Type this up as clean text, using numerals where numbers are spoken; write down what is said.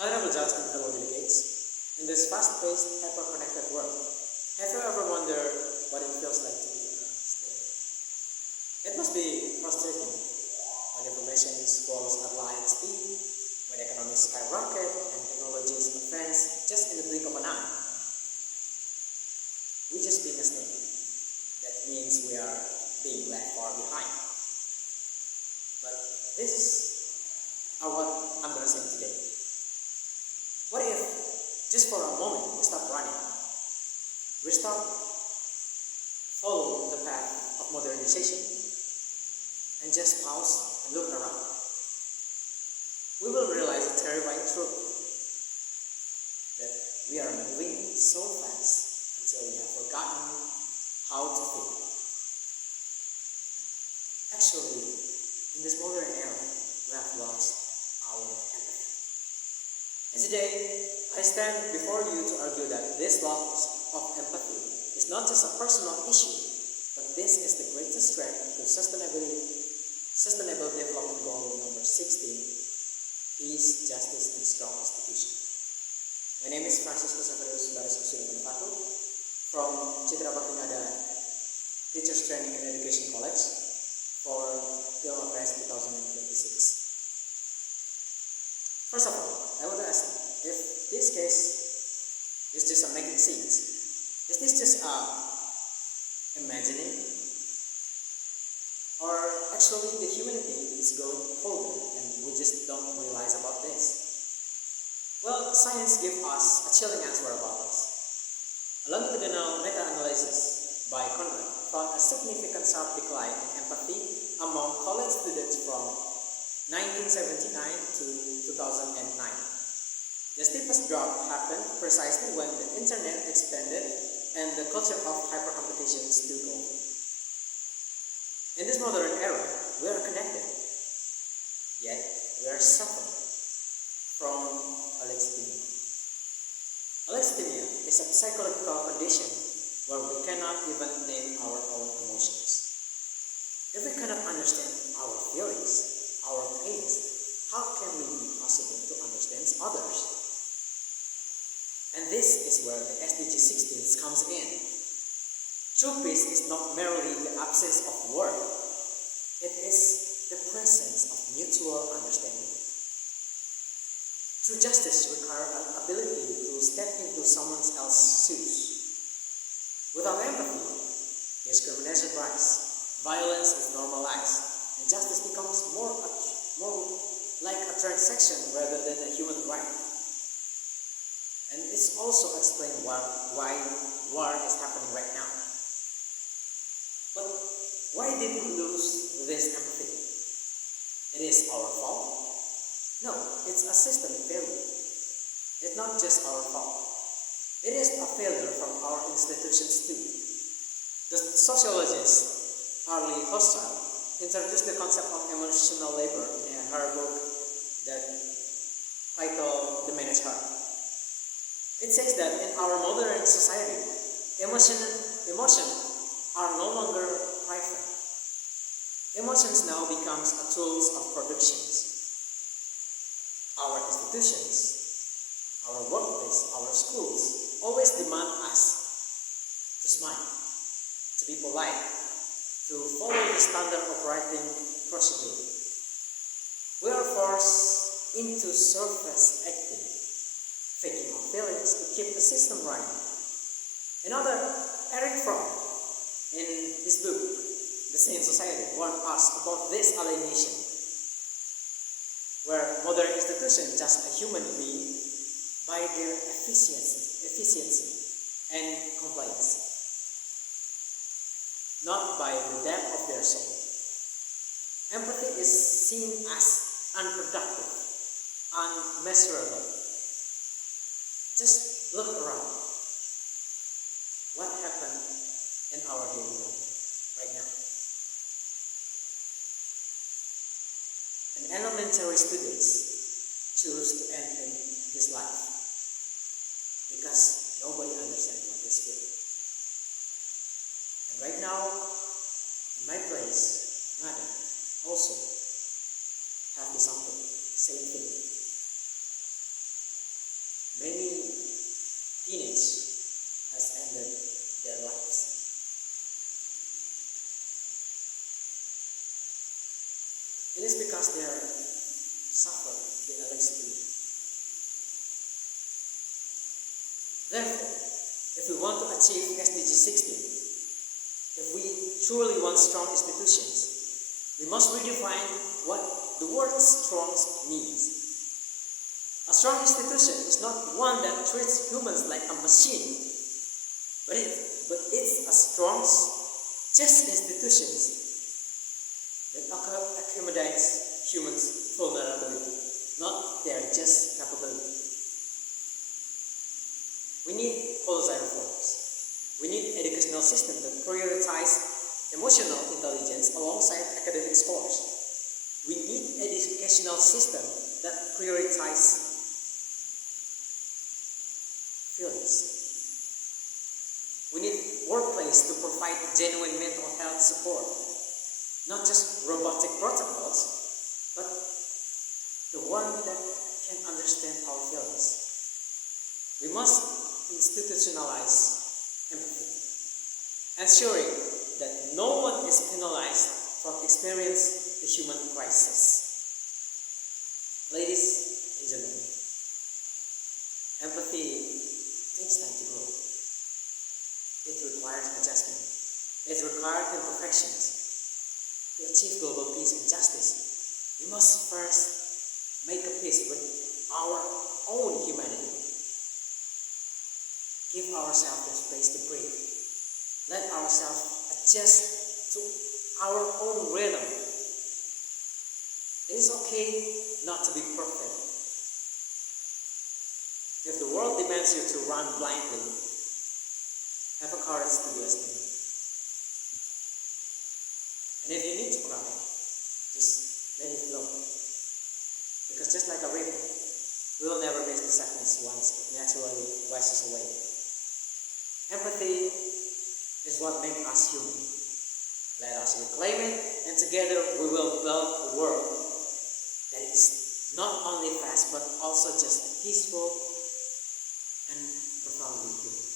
Honorable Judge and fellow delegates, in this fast-paced, hyper-connected world, have you ever wondered what it feels like to be a snake? It must be frustrating when information flows at light speed, when economies skyrocket and technologies advance just in the blink of an eye. We just being a snake. That means we are being left far behind. But this is what I'm going to say today. What if, just for a moment, we stop running? We stop following the path of modernization and just pause and look around. We will realize a terrifying truth that we are moving so fast until we have forgotten how to feel. Actually, in this modern era, we have lost our empathy. And today, I stand before you to argue that this loss of empathy is not just a personal issue, but this is the greatest threat to Sustainable Development Goal number 16, peace, justice, and strong institutions. My name is Francisco Savarus Baris Usudatanapatu from Citra Bakti Ngada Teachers Training and Education College for Pilmapres 2026. First of all, I want to ask you, if this case is just a making scenes, is this just imagining? Or actually the humanity is going forward and we just don't realize about this? Well, science gives us a chilling answer about this. A longitudinal meta-analysis by Conrad found a significant sharp decline in empathy among college students from 1979 to 2009. The steepest drop happened precisely when the internet expanded and the culture of hypercompetition took over. In this modern era, we are connected, yet we are suffering from alexithymia. Alexithymia is a psychological condition where we cannot even name our own emotions. If we cannot understand our feelings, our pains, how can we be possible to understand others? And this is where the SDG 16 comes in. True peace is not merely the absence of war, it is the presence of mutual understanding. True justice requires an ability to step into someone else's shoes. Without empathy, discrimination rises, violence is normalized, and justice becomes more like a transaction rather than a human right. And it's also explained why war is happening right now. But why did we lose this empathy? It is our fault? No, it's a systemic failure. It's not just our fault. It is a failure from our institutions too. The sociologist Arlie Hostad introduced the concept of emotional labor in her book that titled The Managed Heart. It says that in our modern society, emotions are no longer private. Emotions now becomes a tools of productions. Our institutions, our workplace, our schools always demand us to smile, to be polite, to follow the standard operating procedure. We are forced into surface acting, faking our feelings to keep the system running. Another, Eric Fromm, in his book, The Sane Society, warned us about this alienation, where modern institutions judge a human being by their efficiency and compliance, not by the depth of their soul. Empathy is seen as unproductive, unmeasurable. Just look around. What happened in our daily life right now? And elementary students choose to end his life because nobody understands what he's feeling. And right now, in my place, Ngada also have the something, same thing. many teenage has ended their lives. It is because they are suffer the electricity. Therefore, if we want to achieve SDG 16, if we truly want strong institutions, we must redefine what the word strong means. A strong institution is not one that treats humans like a machine, but it's a strong, just institutions that accommodates humans' vulnerability, not their just capability. We need policy reforms. We need educational system that prioritize emotional intelligence alongside academic scores. We need educational system that prioritize feelings. We need workplace to provide genuine mental health support, not just robotic protocols, but the one that can understand our feelings. We must institutionalize empathy, ensuring that no one is penalized from experiencing the human crisis. Ladies and gentlemen, empathy takes time to grow. It requires adjustment. It requires imperfections. To achieve global peace and justice, we must first make a peace with our own humanity. Give ourselves the space to breathe. Let ourselves adjust to our own rhythm. It is okay not to be perfect. If the world demands you to run blindly, have a courage to do as needed. And if you need to cry, just let it flow. Because just like a river, we will never miss the sadness once it naturally washes away. Empathy is what makes us human. Let us reclaim it, and together we will build a world that is not only fast but also just peaceful and profoundly good.